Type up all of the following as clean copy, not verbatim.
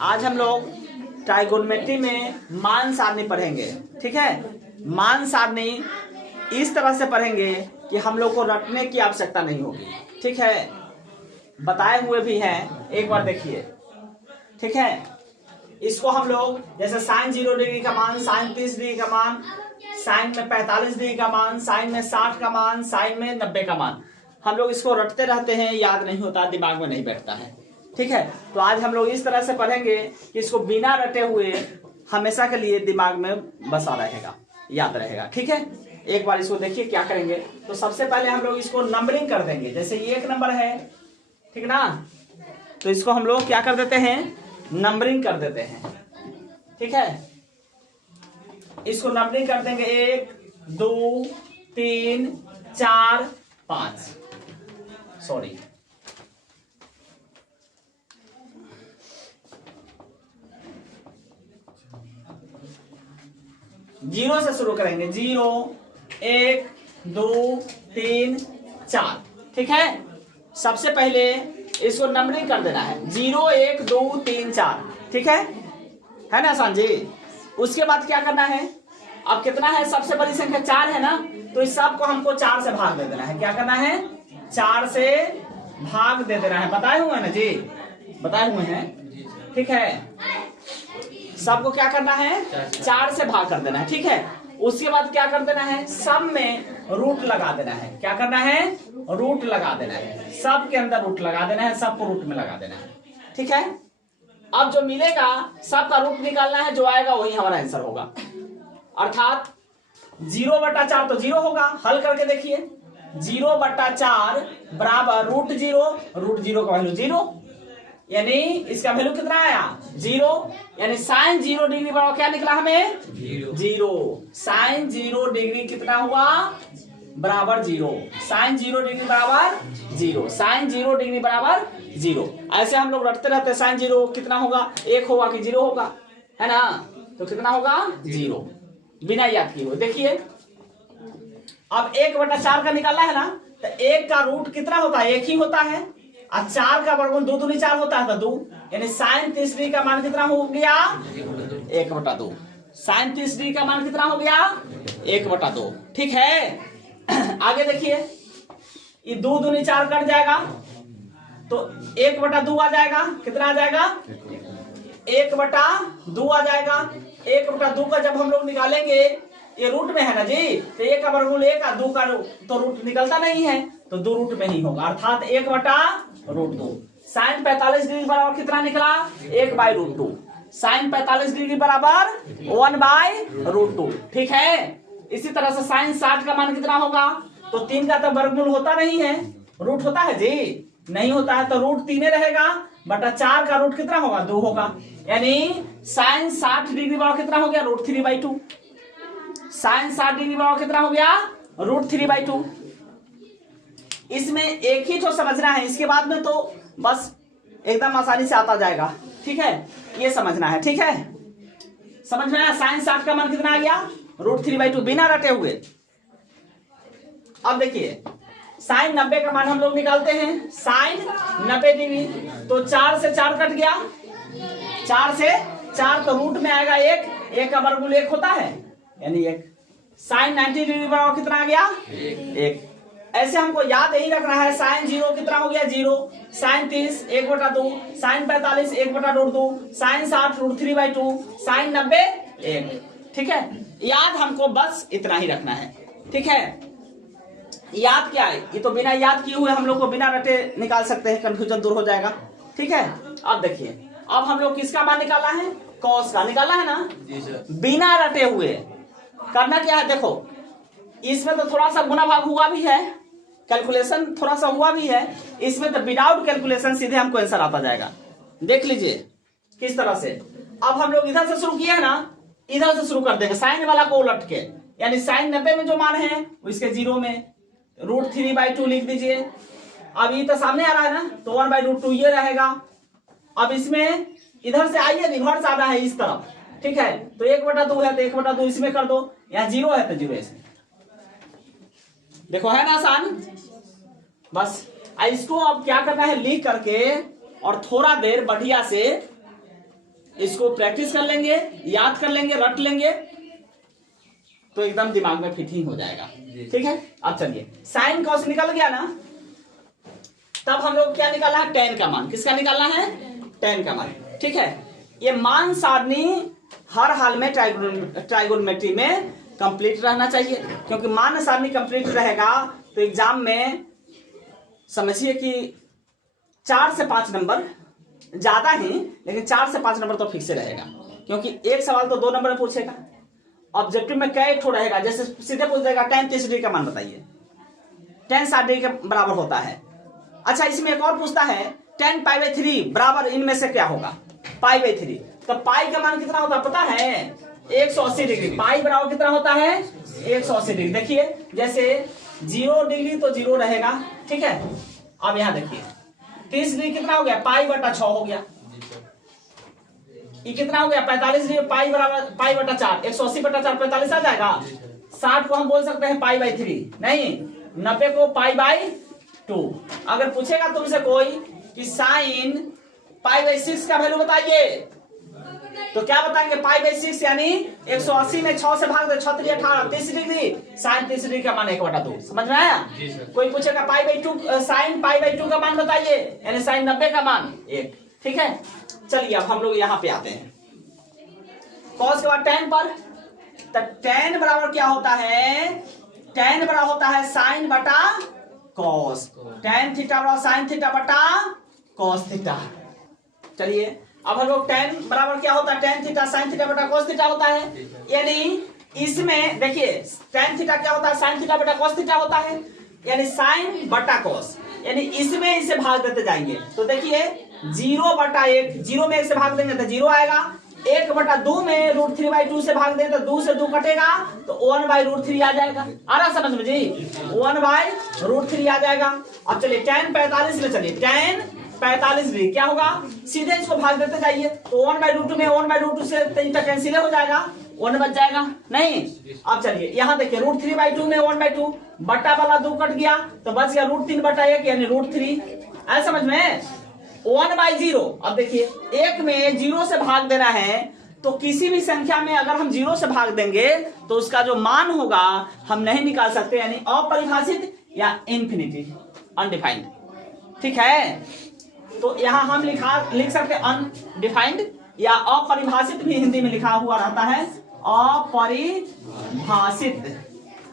आज हम लोग ट्राइगोनोमेट्री में मान सारणी पढ़ेंगे। ठीक है, मान सारणी इस तरह से पढ़ेंगे कि हम लोग को रटने की आवश्यकता नहीं होगी। ठीक है, बताए हुए भी हैं, एक बार देखिए। ठीक है, इसको हम लोग जैसे साइन 0 डिग्री का मान, साइन 30 डिग्री का मान, साइन में 45 डिग्री का मान, साइन में 60 का मान, साइन में 90 का मान, हम लोग इसको रटते रहते हैं, याद नहीं होता, दिमाग में नहीं बैठता है। ठीक है, तो आज हम लोग इस तरह से पढ़ेंगे कि इसको बिना रटे हुए हमेशा के लिए दिमाग में बसा रहेगा, याद रहेगा। ठीक है, एक बार इसको देखिए क्या करेंगे। तो सबसे पहले हम लोग इसको नंबरिंग कर देंगे। जैसे ये 1 नंबर है, ठीक ना, तो इसको हम लोग क्या कर देते हैं, नंबरिंग कर देते हैं। ठीक है, इसको नंबरिंग कर देंगे 1 2 3 4 5, सॉरी 0 से शुरू करेंगे। 0 1 2 3 4। ठीक है, सबसे पहले इसको नंबरिंग कर देना है 0 1 2 3 4। ठीक है ना आसान जी। उसके बाद क्या करना है, अब कितना है, सबसे बड़ी संख्या 4 है ना, तो इस सब को हमको 4 से भाग दे देना है। क्या करना है, 4 से भाग दे देना है। बताए हुए हैं ना जी, बताए हुए हैं। ठीक है, सबको क्या करना है, 4 से भाग कर देना है। ठीक है, उसके बाद क्या कर देना है, सब में रूट लगा देना है। क्या करना है, रूट लगा देना है, सब के अंदर रूट लगा देना है, सबको रूट में लगा देना है। ठीक है, अब जो मिलेगा सब का रूट निकालना है, जो आएगा वही हमारा आंसर होगा। अर्थात 0/4 तो 0 होगा। हल करके देखिए, 0/4 बराबर √0 का वैल्यू 0, यानी इसका वैल्यू कितना आया, 0। यानी साइन 0 डिग्री बराबर क्या निकला हमें, 0। साइन 0 डिग्री कितना हुआ, बराबर 0। साइन 0 डिग्री बराबर 0। साइन 0 डिग्री बराबर 0। ऐसे हम लोग रटते रहते हैं। साइन 0 कितना होगा, 1 होगा कि 0 होगा, है ना, तो कितना होगा, 0, बिना याद किए हुए। देखिए अब 1/4 का निकालना है ना, तो 1 का रूट कितना होता है, 1 ही होता है, और 4 का वर्गमूल 2 दूनी 4 होता है, तो 2। यानी साइन 30 डिग्री का मान कितना हो गया, 1/2। साइन 30 डिग्री का मान कितना हो गया, 1/2। ठीक है, आगे देखिए, ये 2 दूनी 4 कट जाएगा, तो 1/2 आ जाएगा। कितना आ जाएगा, 1/2 आ जाएगा। 1/2 का जब हम लोग निकालेंगे, ये रूट में है ना जी, तो 1 का वर्गमूल 1 का 2 का तो रूट निकलता नहीं है, तो 2 रूट में ही होगा, अर्थात 1/√2। साइन 45 डिग्री बराबर कितना निकला, 1/√2। साइन 45 डिग्री बराबर 1/√2। ठीक है, इसी तरह से साइन 60 का मान कितना होगा, तो 3 का तो वर्गमूल होता नहीं है, रूट होता है जी, नहीं होता है, तो रूट 3 रहेगा, बटा 4 का रूट कितना होगा, 2 होगा। यानी साइन 60 डिग्री बराबर कितना हो गया, √3/2। साइन 60 डिग्री बराबर कितना हो गया, √3/2। इसमें एक ही तो समझना है, इसके बाद में तो बस एकदम आसानी से आता जाएगा। ठीक है, ये समझना है। ठीक है, समझ में आया, साइन 60 का मान कितना आ गया, √3/2, बिना रटे हुए। अब देखिए साइन 90 का मान हम लोग निकालते हैं। साइन 90 डिग्री, तो 4 से 4 कट गया, 4 से 4 तो रूट में आएगा 1 का वर्गमूल 1 होता है, यानी 1। साइन 90 डिग्री बराबर कितना आ गया, 1। ऐसे हमको याद यही रखना है। साइन 0 कितना हो गया, 0। Sine 30 1/2, sine 45 1/√2, sine 60 √3/2, sine 90 1। ठीक है, याद हमको बस इतना ही रखना है। ठीक है, याद क्या है, ये तो बिना याद किए हुए हम लोग को बिना रटे निकाल सकते हैं, कंफ्यूजन दूर हो जाएगा। ठीक है, अब देखिए, अब हम लोग किसका मान निकालना है, कॉस का निकालना है ना, बिना रटे हुए। करना क्या है, देखो इसमें तो थोड़ा सा गुना भाग हुआ भी है, कैलकुलेशन थोड़ा सा हुआ भी है, इसमें तो विदाउट कैलकुलेशन सीधे हमको आंसर आता जाएगा। देख लीजिए किस तरह से। अब हम लोग इधर से शुरू किए हैं ना, इधर से शुरू कर देंगे, साइन वाला को उलट के। यानी साइन 90 में जो मान है उसके 0 में √3/2 लिख दीजिए। अब ये तो सामने आ रहा है ना, तो 1/√2 ये रहेगा। अब इसमें इधर से आइए, रिवर्स आना है इस तरफ। ठीक है, तो 1/2 है तो 1/2 इसमें कर दो, यहाँ 0 है तो 0 इसमें। देखो है ना आसान, बस इसको अब क्या करना है, लिख करके और थोड़ा देर बढ़िया से इसको प्रैक्टिस कर लेंगे, याद कर लेंगे, रट लेंगे तो एकदम दिमाग में फिट ही हो जाएगा। ठीक है, अब चलिए साइन कॉस निकल गया ना, तब हम लोग क्या निकालना है, tan का मान। किसका निकालना है, tan का मान। ठीक है, ये मान सारणी हर हाल में ट्राइगोनोमेट्री में कंप्लीट रहना चाहिए, क्योंकि मान सारणी कंप्लीट रहेगा तो एग्जाम में समझिए कि 4 से 5 नंबर ज्यादा ही, लेकिन 4 से 5 नंबर तो फिक्स रहेगा, क्योंकि एक सवाल तो 2 नंबर में पूछेगा। ऑब्जेक्टिव में क्या एक रहेगा, जैसे सीधे पूछ देगा tan 30 डिग्री का मान बताइए, tan 60 डिग्री के बराबर होता है। अच्छा, इसमें एक और पूछता है tan π/3 बराबर इनमें से क्या होगा, π/3। तो पाई का मान कितना होता है पता है, 180 डिग्री। पाई बराबर कितना होता है, 180 डिग्री। देखिए जैसे 0 डिग्री तो 0 रहेगा। ठीक है, अब यहां देखिए 30 डिग्री कितना हो गया, π/6 हो गया। ये कितना हो गया, 45 डिग्री, पाई बराबर π/4, 180/4 45 आ जाएगा। 60 को हम बोल सकते हैं π/3, नहीं 90 को π/2। अगर पूछेगा तुमसे कोई कि साइन π/6 का वैल्यू बताइए, तो क्या बताएंगे, π/6 यानी 180 में 6 से भाग दे, 6 3 18, 30 डिग्री, साइन 30 डिग्री का मान 1/2। समझ में आया? कोई पूछेगा π/2 साइन π/2 का मान बताइए, यानी साइन 90 का मान 1। ठीक है, चलिए अब हम लोग यहाँ पे आते हैं कॉस के बाद tan पर। तो tan बराबर क्या होता है, tan बराबर होता है साइन बटा कॉस। tan थीटा बराबर साइन थीटा बटा कॉस थीटा। चलिए अब हम लोग tan बराबर क्या होता है, tan थीटा साइन थीटा बटा कॉस थीटा होता है। यानी इसमें देखिए tan थीटा क्या होता है, साइन थीटा बटा कॉस थीटा होता है, यानी साइन बटा कॉस। यानी इसमें इसे भाग देते जाएंगे तो देखिए 0/1, 0 में 1 से भाग देंगे तो 0 आएगा। 1/2 में √3/2 से भाग देंगे तो 2 से 2 कटेगा तो 1/√3 आ जाएगा। आ रहा समझ में जी, 1/√3 आ जाएगा। अब चलिए tan 45 में, चलिए tan 45 डिग्री क्या होगा, सीधे इसको भाग देते जाइए तो 1/√2 में 1/√2 से कैंसिल हो जाएगा, 1 बच जाएगा नहीं। अब चलिए यहाँ देखिए √3/2 में 1/2, बट्टा वाला 2 कट गया तो बच गया √3/1 यानी √3। ऐसा समझ में, 1/0। अब देखिए 1 में 0 से भाग देना है तो किसी भी संख्या में अगर हम 0 से भाग देंगे तो उसका जो मान होगा हम नहीं निकाल सकते, यानी अपरिभाषित या इन्फिनिटी, अनडिफाइंड। ठीक है, तो यहाँ हम लिख सकते हैं अनडिफाइंड या अपरिभाषित, भी हिंदी में लिखा हुआ रहता है अपरिभाषित।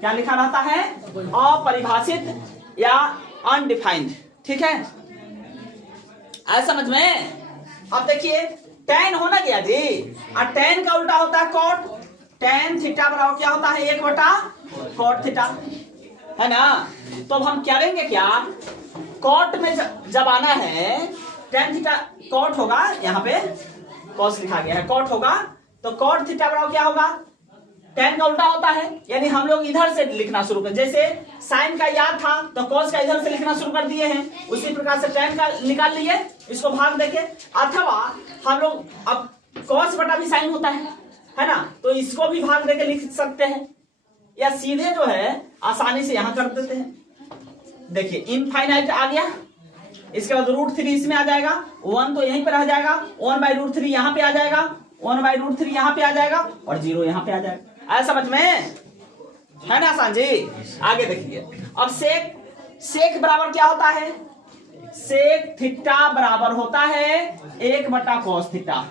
क्या लिखा रहता है, अपरिभाषित या अनडिफाइंड। ठीक है, ऐसा समझ में। अब देखिए tan होना गया जी, और tan का उल्टा होता है cot। tan थीटा बराबर क्या होता है, 1/cot थीटा, है ना। तो अब हम क्या लेंगे, क्या cot में जब आना है tan थीटा cot होगा, यहाँ पे cos लिखा गया है, cot होगा तो cot थीटा बराबर क्या होगा, tan का उल्टा होता है। यानी हम लोग इधर से लिखना शुरू कर, जैसे साइन का याद था तो cos का इधर से लिखना शुरू कर दिए हैं, उसी प्रकार से tan का निकाल लिए, इसको भाग देके। अथवा हम लोग अब cos बटा भी साइन होता है ना, तो इसको भी भाग देके लिख सकते हैं, या सीधे जो है आसानी से यहां कर देते हैं। देखिए इनफाइनाइट आ गया, इसके बाद √3 इसमें आ जाएगा, 1 तो यहीं पे रह जाएगा, 1/√3 यहाँ पे आ जाएगा, 1/√3 यहाँ पे आ जाएगा और 0 यहाँ पे आ जाएगा। ऐसा समझ में है ना आसान जी। आगे देखिए अब सेक बराबर क्या होता है, सेक थीटा बराबर होता है 1/cos थीटा।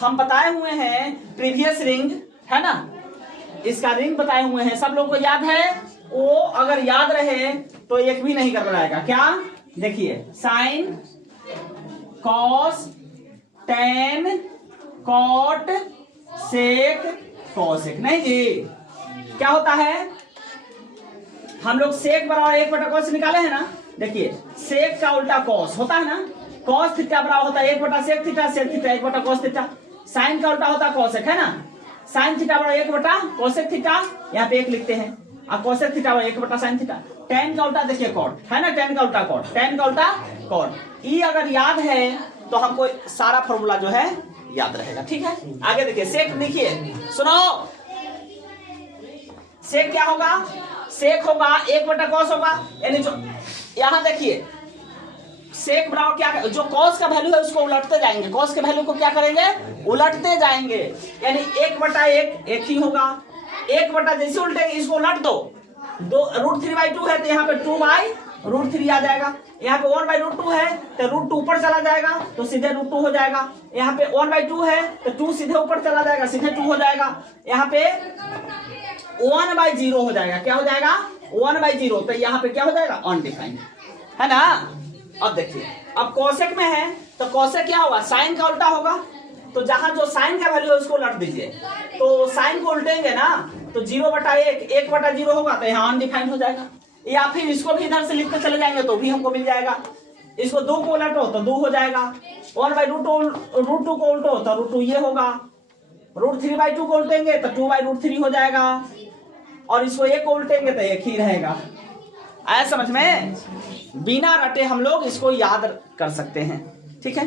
हम बताए हुए हैं प्रीवियस रिंग, है ना, इसका रिंग बताए हुए हैं, सब लोग को याद है। वो अगर याद रहे तो एक भी नहीं गड़बड़ाएगा। क्या देखिए sine cos tan cot sec cosec, नहीं जी क्या होता है, हम लोग सेक बराबर 1/cos निकाले हैं ना। देखिए सेक का उल्टा कॉस होता है ना, कॉस थीटा बराबर होता है 1/सेक theta, sec theta 1/cos theta. Sine का उल्टा होता है कोसेक, है ना, साइन थीटा बराबर 1/कोसेक थीटा, यहाँ पे 1 लिखते हैं, और कोसेक थीटा बराबर 1/साइन थीटा। tan का उल्टा देखिए कॉट, है ना, tan का उल्टा कॉट, tan का उल्टा कॉट। ये अगर याद है तो हमको सारा फॉर्मूला जो है याद रहेगा। ठीक है, आगे देखिए सेक, देखिए सुनो, सेक क्या होगा, सेक होगा 1/cos होगा, यानी जो यहां देखिए सेक बराबर क्या, जो कॉस का वैल्यू है उसको उलटते जाएंगे, कॉस के वैल्यू को क्या करेंगे, उलटते जाएंगे, यानी 1/1 एक ही होगा, 1 जैसे उल्टेंगे इसको उलट दो, √3/2 है तो यहाँ पे 2/√3 आ जाएगा, यहाँ पे 1/√2 है तो √2 ऊपर चला जाएगा तो सीधे √2 हो जाएगा, यहाँ पे 1/2 है तो 2 सीधे ऊपर चला जाएगा, सीधे 2 हो जाएगा, यहाँ पे 1/0 हो जाएगा, क्या हो जाएगा 1/0, तो यहाँ पे क्या हो जाएगा अनडिफाइंड, है ना। अब देखिए, अब कोसेक में है तो कोसेक क्या होगा, साइन का उल्टा होगा, तो जहां जो साइन का वैल्यू है उसको उलट दीजिए, तो साइन को उल्टेंगे ना तो 0/1 1/0 होगा तो यहाँ अनडिफाइंड हो जाएगा, या फिर इसको भी इधर से लिखते चले जाएंगे तो भी हमको मिल जाएगा, इसको 2 को उलटो तो 2 हो जाएगा, 1/√2 को उल्टो तो √2 ये होगा, √3/2 को उल्टेंगे तो 2/√3 हो जाएगा, और इसको 1 को उल्टेंगे तो 1 ही रहेगा। आया समझ में, बिना रटे हम लोग इसको याद कर सकते हैं, ठीक है।